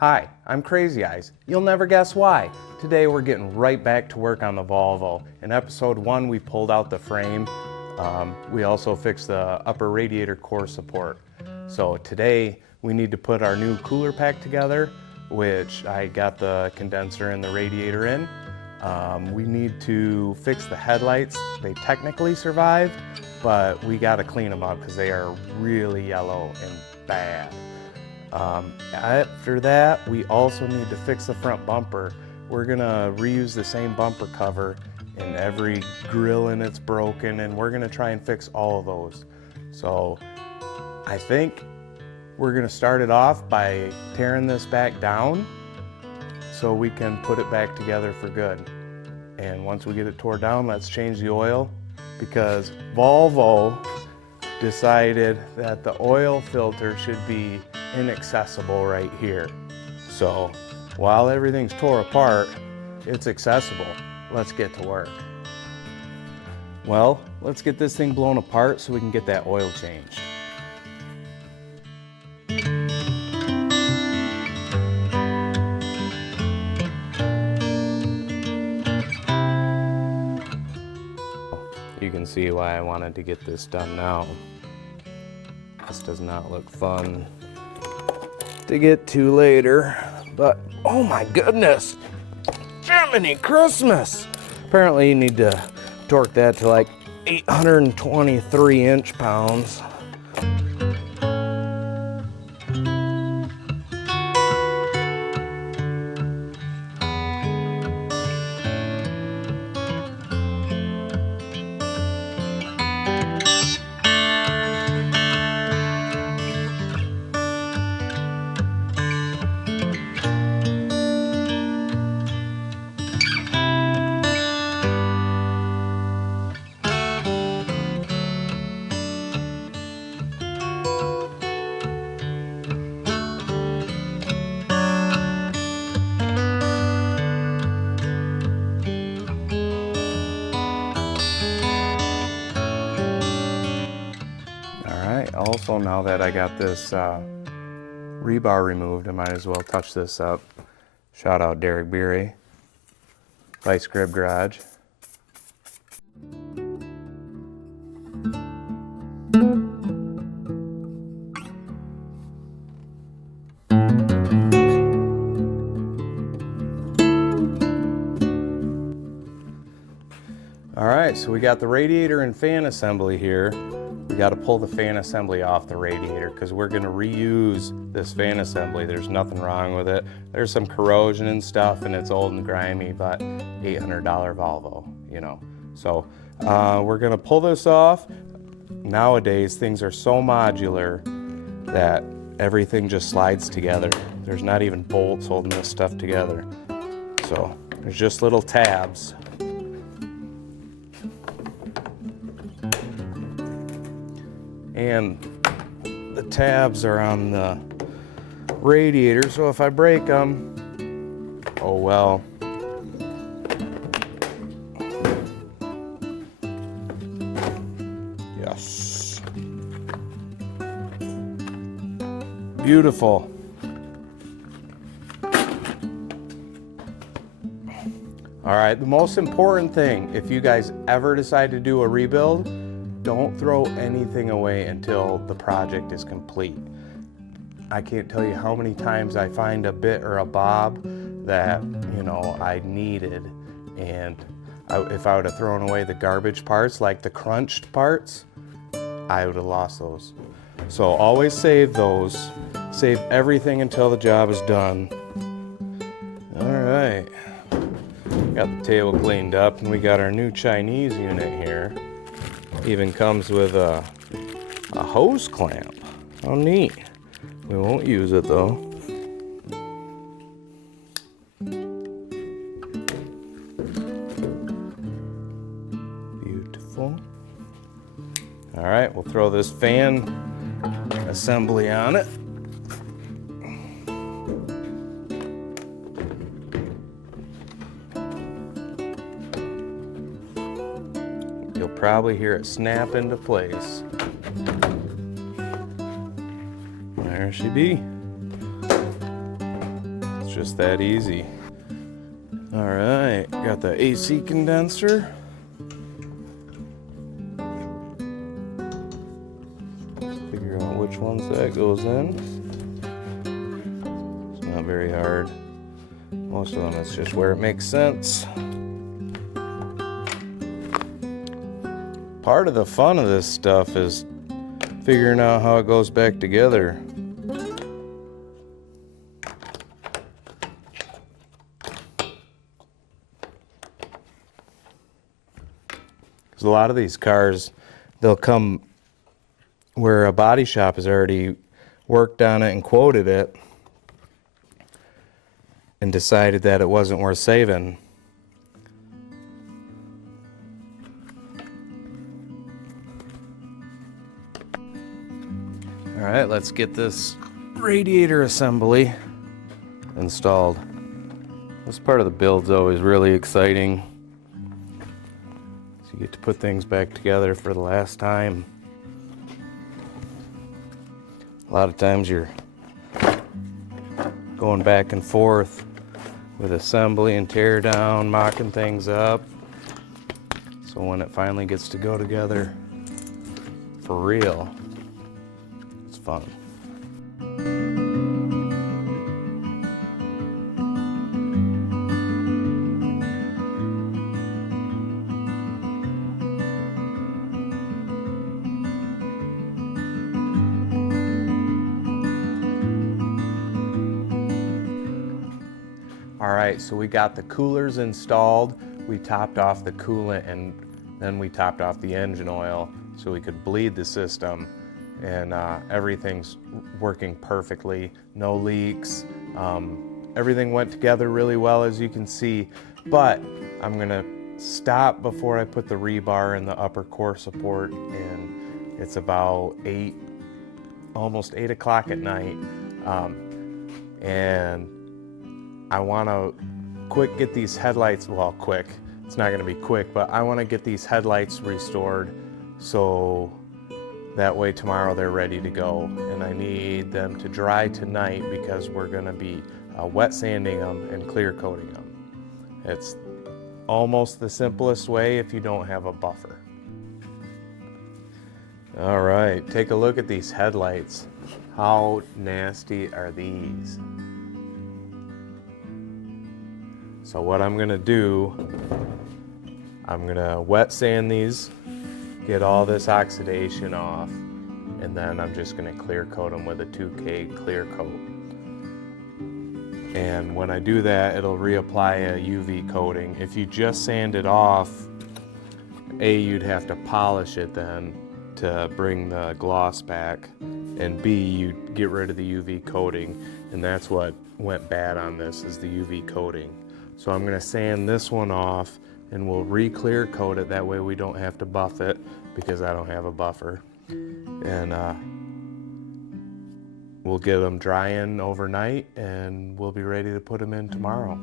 Hi, I'm Crazy Eyes. You'll never guess why. Today we're getting right back to work on the Volvo. In episode 1 we pulled out the frame. We also fixed the upper radiator core support. So today we need to put our new cooler pack together, which I got the condenser and the radiator in. We need to fix the headlights. They technically survived, but we got to clean them up because they are really yellow and bad. After that, we also need to fix the front bumper. We're gonna reuse the same bumper cover and every grill in it's broken, and we're gonna try and fix all of those. So I think we're gonna start it off by tearing this back down so we can put it back together for good. And once we get it tore down, let's change the oil, because Volvo decided that the oil filter should be inaccessible right here. So while everything's tore apart, it's accessible. Let's get to work. Well, let's get this thing blown apart so we can get that oil changed. You can see why I wanted to get this done now. This does not look fun to get to later, but oh my goodness, Jiminy Christmas! Apparently you need to torque that to like 823 inch-pounds. Also, now that I got this rebar removed, I might as well touch this up. Shout out Derek Beery, Vice Grip Garage. Alright, so we got the radiator and fan assembly here. We got to pull the fan assembly off the radiator because we're going to reuse this fan assembly. There's nothing wrong with it. There's some corrosion and stuff, and it's old and grimy, but $800 Volvo, you know. So we're going to pull this off. Nowadays, things are so modular that everything just slides together. There's not even bolts holding this stuff together. So there's just little tabs. And the tabs are on the radiator, so if I break them, oh well. Yes. Beautiful. All right, the most important thing, if you guys ever decide to do a rebuild, don't throw anything away until the project is complete. I can't tell you how many times I find a bit or a bob that, you know, I needed, and if I would have thrown away the garbage parts, like the crunched parts, I would have lost those. So always save those. Save everything until the job is done. All right. Got the table cleaned up, and we got our new Chinese unit here. Even comes with a hose clamp. How neat. We won't use it though. Beautiful. All right, we'll throw this fan assembly on it. You'll probably hear it snap into place. There she be. It's just that easy. All right, got the AC condenser. Figure out which ones that goes in. It's not very hard. Most of them, it's just where it makes sense. Part of the fun of this stuff is figuring out how it goes back together. Because a lot of these cars, they'll come where a body shop has already worked on it and quoted it and decided that it wasn't worth saving. All right, let's get this radiator assembly installed. This part of the build's always really exciting. So you get to put things back together for the last time. A lot of times you're going back and forth with assembly and tear down, mocking things up. So when it finally gets to go together for real, it's fun. All right, so we got the coolers installed. We topped off the coolant and then we topped off the engine oil so we could bleed the system, and everything's working perfectly. No leaks. Everything went together really well, as you can see, but I'm gonna stop before I put the rebar in the upper core support, and it's about almost 8 o'clock at night, and I want to get these headlights, well, quick, it's not going to be quick, but I want to get these headlights restored so that way tomorrow they're ready to go. And I need them to dry tonight because we're going to be wet sanding them and clear coating them. It's almost the simplest way if you don't have a buffer. All right, take a look at these headlights. How nasty are these? So what I'm gonna do, I'm gonna wet sand these, get all this oxidation off, and then I'm just gonna clear coat them with a 2K clear coat. And when I do that, it'll reapply a UV coating. If you just sand it off, you'd have to polish it then to bring the gloss back, and B, you'd get rid of the UV coating, and that's what went bad on this, is the UV coating. So I'm gonna sand this one off and we'll re-clear coat it, that way we don't have to buff it because I don't have a buffer. And we'll get them drying overnight and we'll be ready to put them in tomorrow.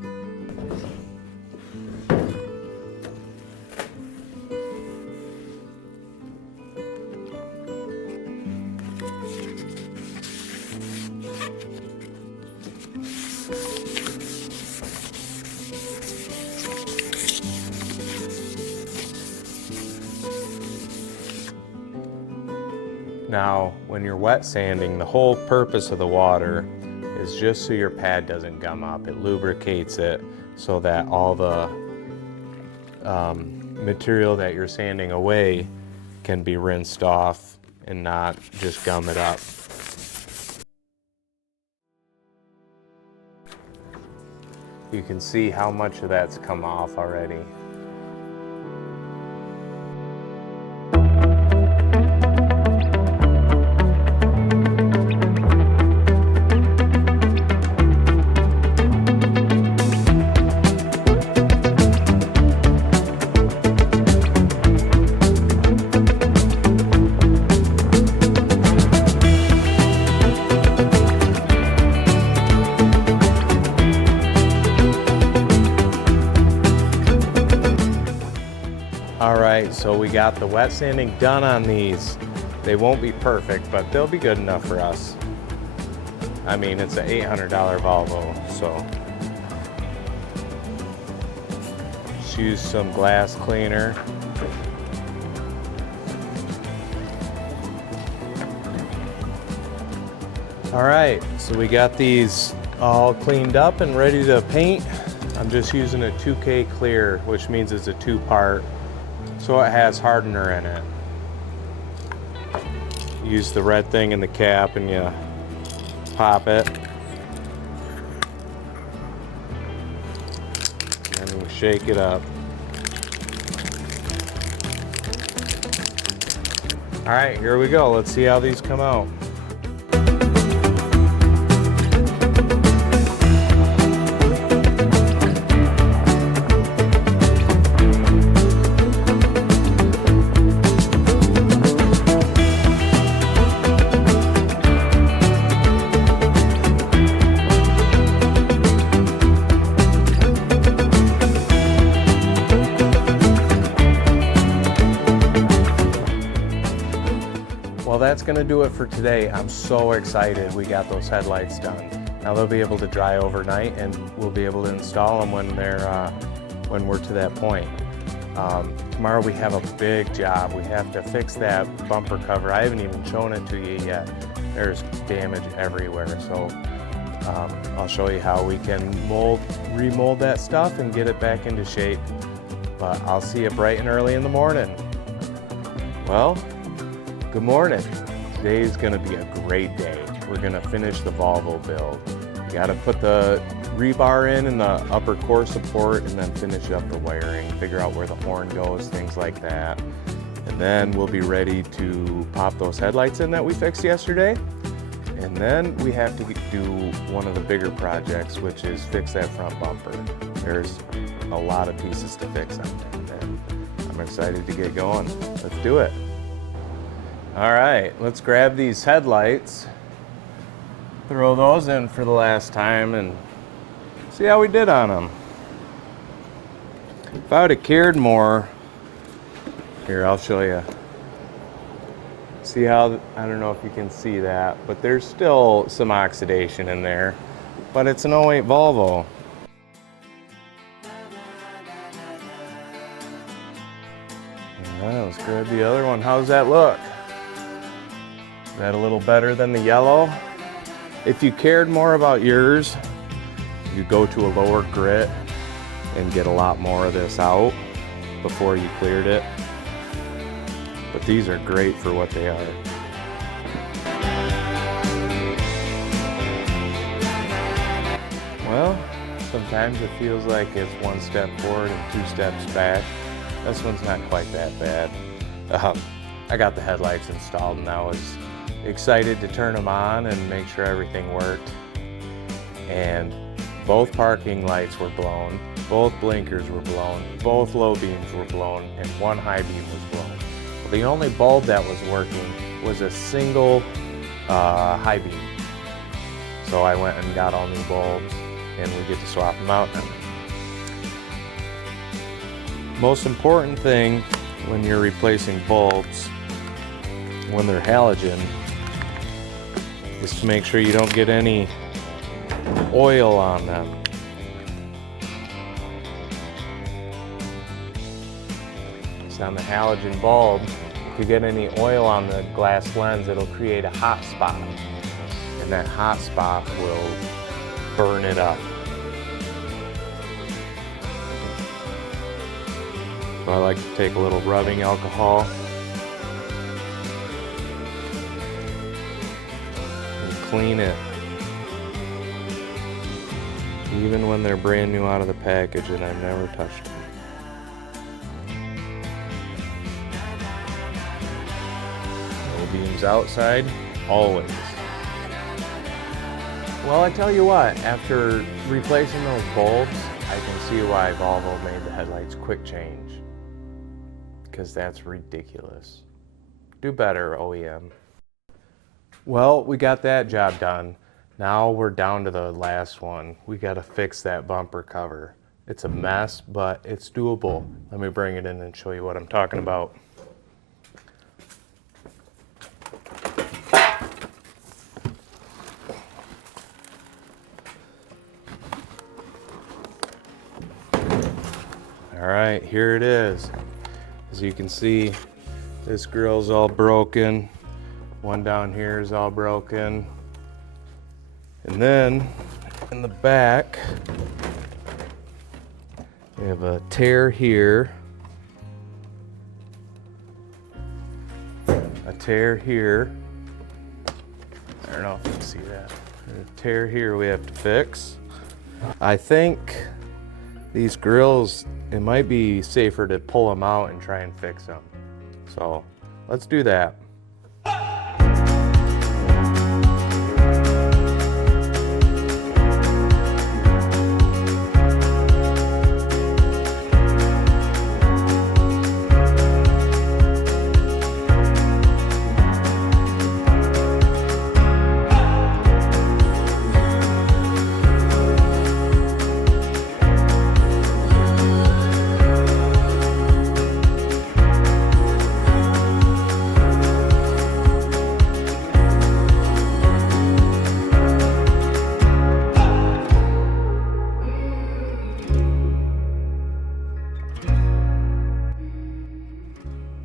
Now, when you're wet sanding, the whole purpose of the water is just so your pad doesn't gum up. It lubricates it so that all the material that you're sanding away can be rinsed off and not just gum it up. You can see how much of that's come off already. Alright, so we got the wet sanding done on these. They won't be perfect, but they'll be good enough for us. I mean, it's an $800 Volvo, so. Just use some glass cleaner. All right, so we got these all cleaned up and ready to paint. I'm just using a 2K clear, which means it's a 2-part, so it has hardener in it. Use the red thing in the cap and you pop it. And then we shake it up. All right, here we go. Let's see how these come out. Well, that's gonna do it for today. I'm so excited we got those headlights done. Now they'll be able to dry overnight and we'll be able to install them when we're to that point. Tomorrow we have a big job. We have to fix that bumper cover. I haven't even shown it to you yet. There's damage everywhere. So I'll show you how we can remold that stuff and get it back into shape. But I'll see you bright and early in the morning. Well, good morning. Today's gonna be a great day. We're gonna finish the Volvo build. You gotta put the rebar in and the upper core support and then finish up the wiring, figure out where the horn goes, things like that. And then we'll be ready to pop those headlights in that we fixed yesterday. And then we have to do one of the bigger projects, which is fix that front bumper. There's a lot of pieces to fix on that, and I'm excited to get going. Let's do it. All right, let's grab these headlights, throw those in for the last time, and see how we did on them. If I would have cared more, here, I'll show you. See how, I don't know if you can see that, but there's still some oxidation in there, but it's an 08 Volvo. All right, let's grab the other one. How's that look? Is that a little better than the yellow? If you cared more about yours, you go to a lower grit and get a lot more of this out before you cleared it. But these are great for what they are. Well, sometimes it feels like it's one step forward and 2 steps back. This one's not quite that bad. I got the headlights installed and I was excited to turn them on and make sure everything worked. And both parking lights were blown, both blinkers were blown, both low beams were blown, and one high beam was blown. Well, the only bulb that was working was a single high beam. So I went and got all new bulbs and we get to swap them out now. Most important thing when you're replacing bulbs, when they're halogen, is to make sure you don't get any oil on them. So on the halogen bulb, if you get any oil on the glass lens, it'll create a hot spot, and that hot spot will burn it up. So I like to take a little rubbing alcohol and clean it. Even when they're brand new out of the package and I've never touched them. No beams outside, always. Well, I tell you what, after replacing those bulbs, I can see why Volvo made the headlights quick change. Because that's ridiculous. Do better, OEM. Well, we got that job done. Now we're down to the last one. We got to fix that bumper cover. It's a mess, but it's doable. Let me bring it in and show you what I'm talking about. All right, here it is. As you can see, this grill's all broken. One down here is all broken. And then in the back, we have a tear here, a tear here. I don't know if you can see that. A tear here we have to fix. I think these grills, it might be safer to pull them out and try and fix them. So let's do that.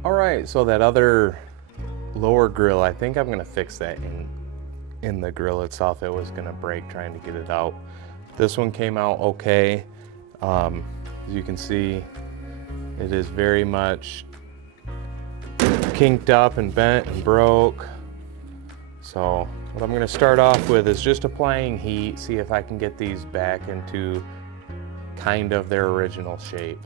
Alright, so that other lower grill, I think I'm going to fix that in the grill itself. It was going to break trying to get it out. This one came out okay. As you can see, it is very much kinked up and bent and broke. So what I'm going to start off with is just applying heat, see if I can get these back into kind of their original shape.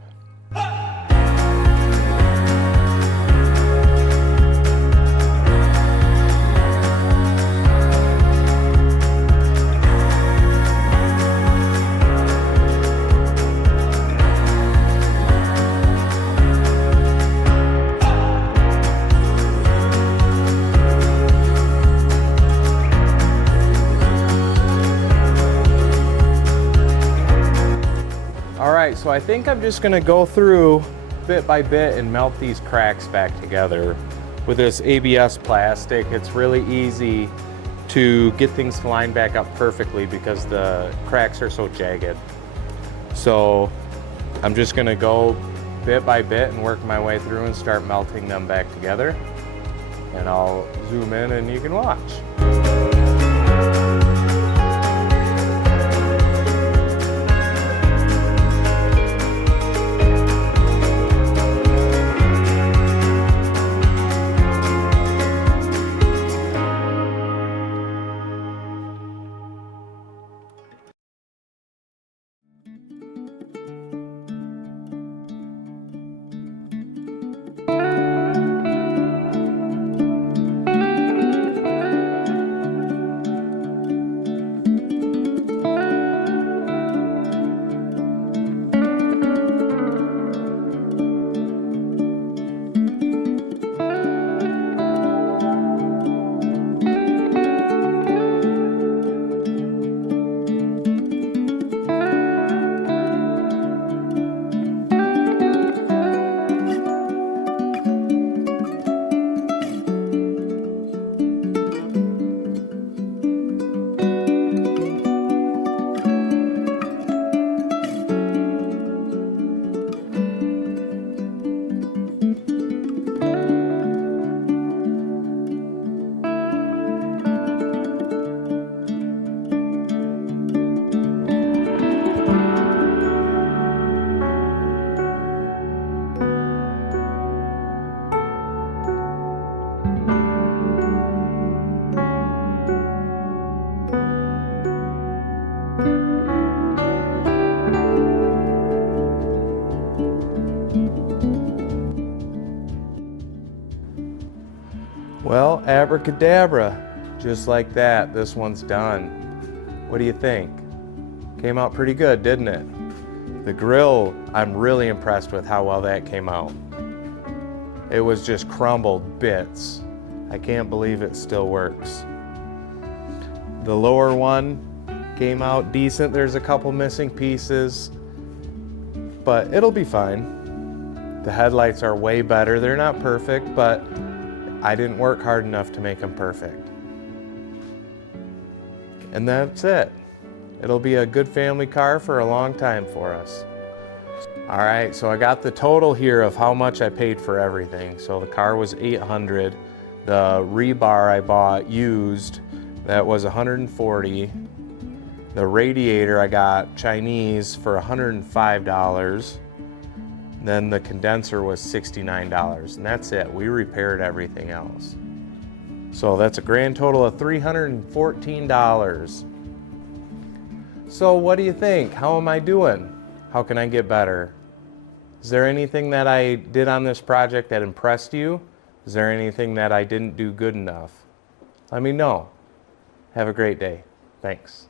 Alright, so I think I'm just going to go through bit by bit and melt these cracks back together. With this ABS plastic, it's really easy to get things to line back up perfectly because the cracks are so jagged. So I'm just going to go bit by bit and work my way through and start melting them back together. And I'll zoom in and you can watch. Well, abracadabra, just like that, this one's done. What do you think? Came out pretty good, didn't it? The grill, I'm really impressed with how well that came out. It was just crumbled bits. I can't believe it still works. The lower one came out decent. There's a couple missing pieces, but it'll be fine. The headlights are way better. They're not perfect, but I didn't work hard enough to make them perfect. And that's it. It'll be a good family car for a long time for us. All right, so I got the total here of how much I paid for everything. So the car was $800. The rebar I bought used, that was $140. The radiator I got Chinese for $105. Then the condenser was $69, and that's it. We repaired everything else. So that's a grand total of $314. So what do you think? How am I doing? How can I get better? Is there anything that I did on this project that impressed you? Is there anything that I didn't do good enough? Let me know. Have a great day. Thanks.